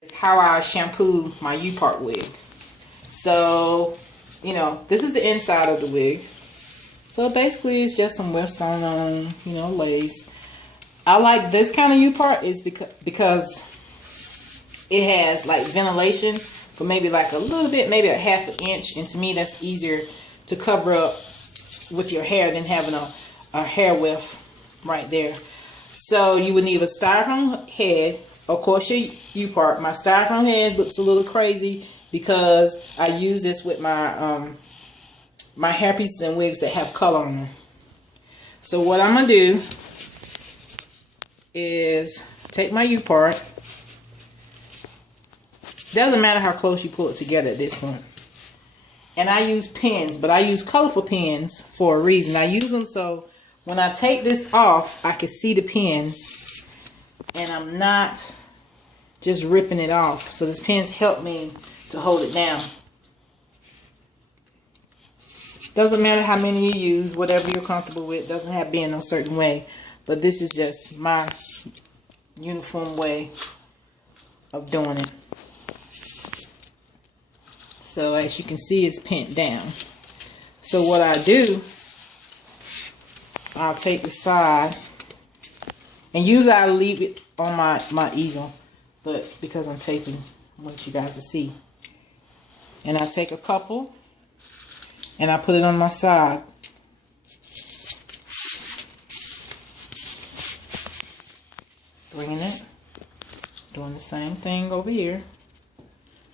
It's how I shampoo my U-Part wig. So, this is the inside of the wig. So basically it's just some whetstone on, lace. I like this kind of U-Part is because it has like ventilation for maybe like a little bit, maybe a half an inch. And to me that's easier to cover up with your hair than having a hair width right there. So you would need a styrofoam head. Of course your U-Part. My styrofoam head looks a little crazy because I use this with my my hair pieces and wigs that have color on them. So what I'm going to do is take my U-Part. Doesn't matter how close you pull it together at this point. And I use pins, but I use colorful pins for a reason. I use them so when I take this off, I can see the pins and I'm not just ripping it off. So these pins help me to hold it down. Doesn't matter how many you use, whatever you're comfortable with. Doesn't have to be in a certain way. But this is just my uniform way of doing it. So as you can see, it's pinned down. So what I do, I'll take the side, and usually I leave it on my easel, but because I'm taping, I want you guys to see. And I take a couple, and I put it on my side. Bringing it, doing the same thing over here.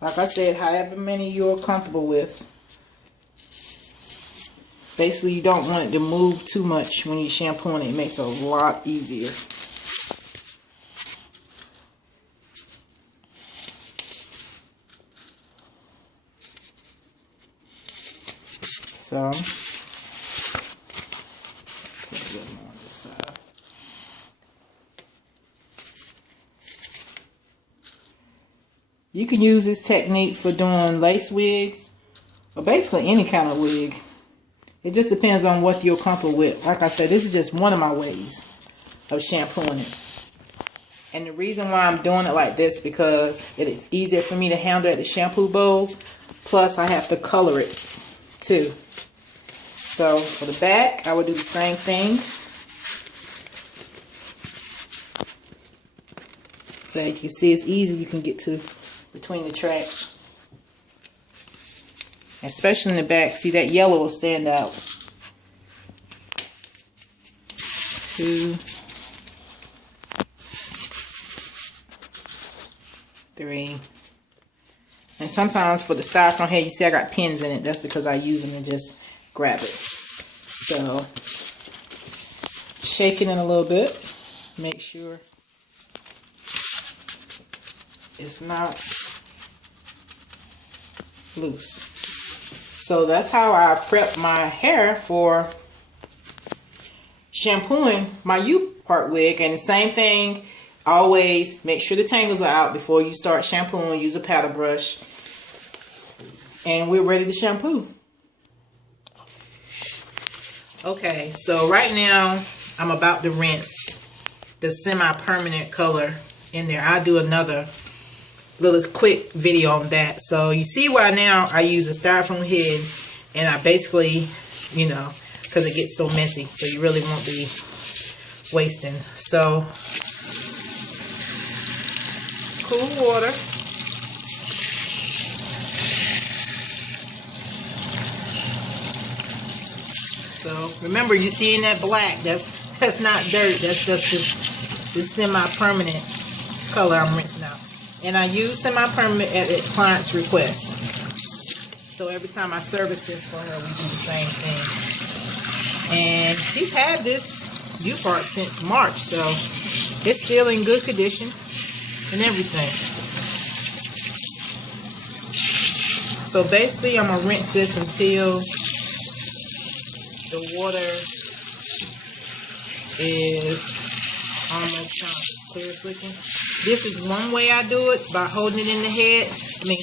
Like I said, however many you're comfortable with. Basically, you don't want it to move too much when you're shampooing it. It makes it a lot easier. So, put a little more on this side. You can use this technique for doing lace wigs, or basically any kind of wig. It just depends on what you're comfortable with. Like I said, this is just one of my ways of shampooing it. And the reason why I'm doing it like this, because it is easier for me to handle at the shampoo bowl. Plus, I have to color it too. So, for the back, I would do the same thing. So, you can see it's easy. You can get to between the tracks. Especially in the back. See, that yellow will stand out. 2, 3. And sometimes for the styrofoam head, you see I got pins in it. That's because I use them to just grab it. So, shaking it a little bit. Make sure it's not loose. So that's how I prep my hair for shampooing my U-Part wig. And the same thing, always make sure the tangles are out before you start shampooing. Use a paddle brush. And we're ready to shampoo. Okay, so right now I'm about to rinse the semi-permanent color in there. I'll do another little quick video on that. So you see why now I use a styrofoam head, and I basically, because it gets so messy, so you really won't be wasting. So cool water. So remember, you seeing that black, that's not dirt, that's just the semi-permanent color I'm rinsing out. And I use semi-permanent at the client's request. So every time I service this for her, we do the same thing. And she's had this U-Part since March, so it's still in good condition and everything. So basically, I'm going to rinse this until the water is almost clear as looking. This is one way I do it, by holding it in the head.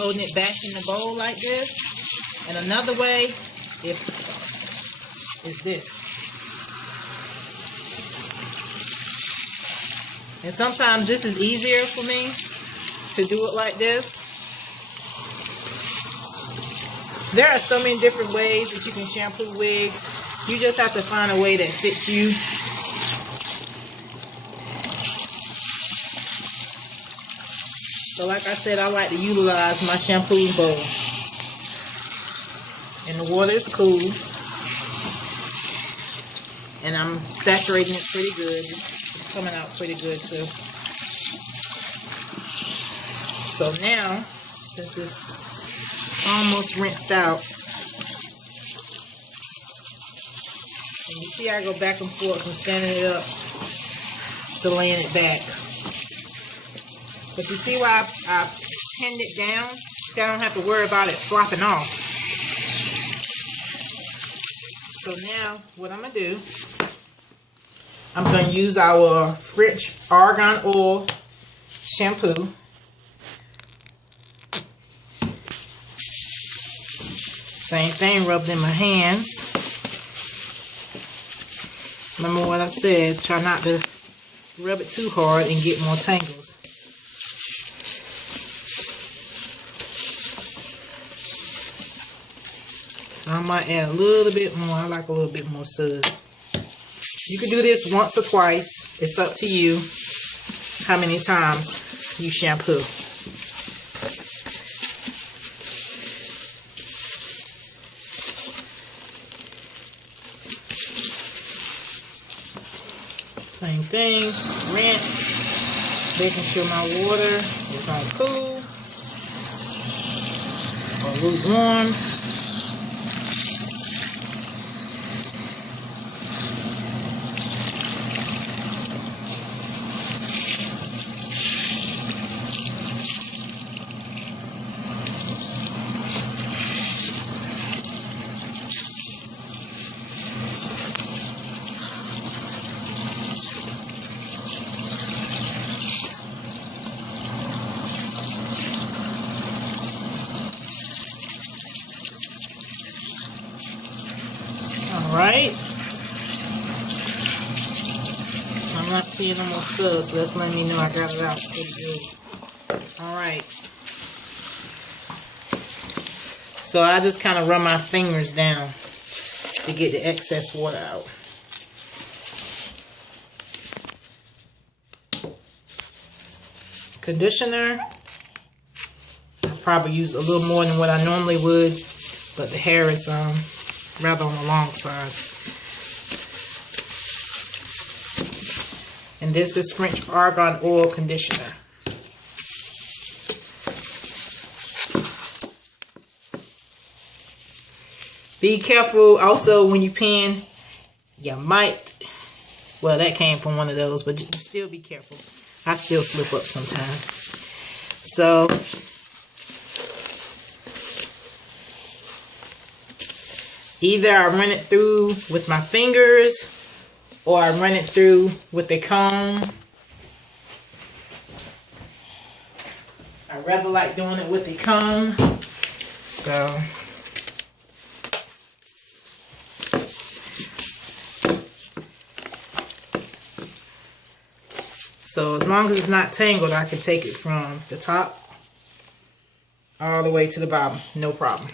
Holding it back in the bowl like this. And another way is this. And sometimes this is easier for me to do it like this. There are so many different ways that you can shampoo wigs. You just have to find a way that fits you. So like I said, I like to utilize my shampoo bowl. And the water is cool. And I'm saturating it pretty good. It's coming out pretty good too. So now, since it's almost rinsed out, and you see I go back and forth from standing it up to laying it back. But you see why I pinned it down? See, I don't have to worry about it flopping off. So now, what I'm going to do, I'm going to use our French argan oil shampoo. Same thing, rubbed in my hands. Remember what I said, try not to rub it too hard and get more tangles. So I might add a little bit more. I like a little bit more suds. You can do this once or twice. It's up to you how many times you shampoo. Same thing, rinse, making sure my water is on cool or lukewarm. Alright, I'm not seeing no more suds, so that's letting me know I got it out pretty good. Alright, so I just kind of run my fingers down to get the excess water out. Conditioner, I probably use a little more than what I normally would, but the hair is rather on the long side. And this is French argan oil conditioner. Be careful also when you pin. You might, well, that came from one of those, but still be careful. I still slip up sometimes. So either I run it through with my fingers or I run it through with a comb. I rather like doing it with a comb. So as long as it's not tangled, I can take it from the top all the way to the bottom, no problem.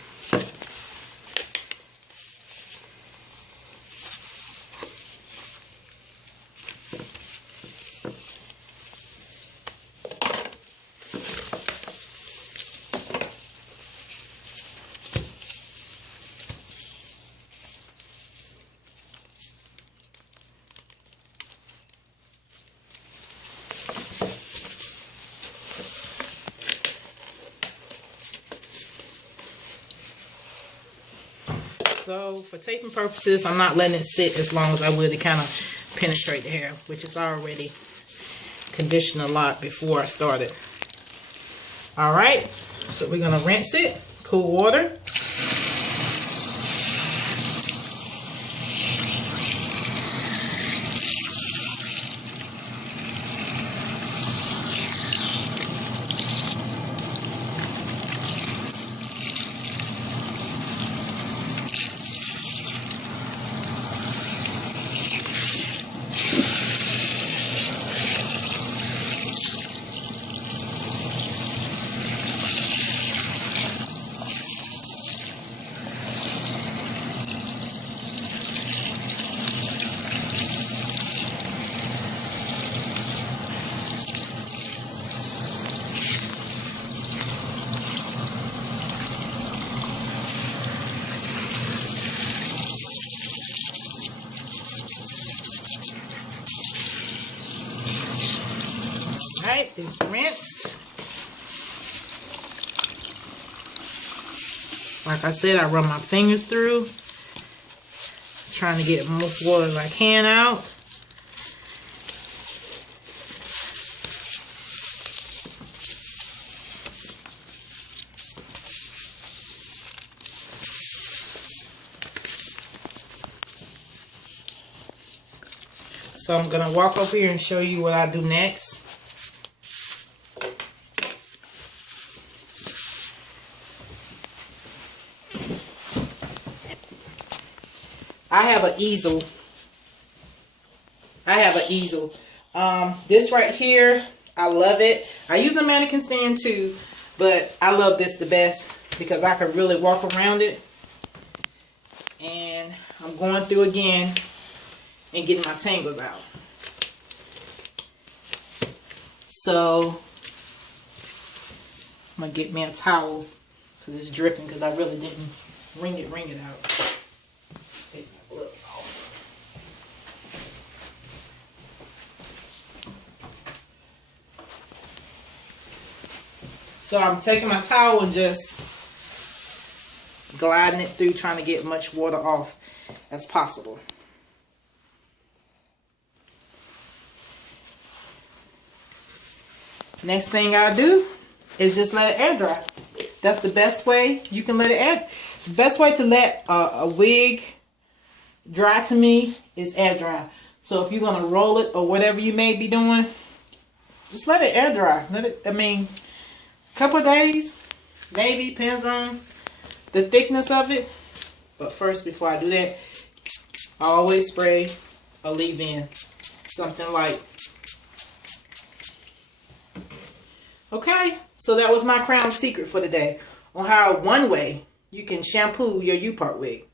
So for taping purposes, I'm not letting it sit as long as I would to kind of penetrate the hair, which is already conditioned a lot before I started. Alright, so we're going to rinse it, cool water. is rinsed. Like I said, I run my fingers through, trying to get most water as I can out. So I'm going to walk over here and show you what I do next. I have an easel. This right here, I love it. I use a mannequin stand too, but I love this the best because I can really walk around it. And I'm going through again and getting my tangles out. So I'm gonna get me a towel because it's dripping because I really didn't wring it out. Take my gloves off. So I'm taking my towel and just gliding it through, trying to get much water off as possible. Next thing I do is just let it air dry. That's the best way you can let it air. The best way to let a wig dry to me is air dry. So if you're going to roll it or whatever you may be doing, just let it air dry. Let it, I mean, a couple of days, maybe, depends on the thickness of it. But first, before I do that, I always spray a leave-in, something light. Okay, so that was my crown secret for the day on how one way you can shampoo your U-Part wig.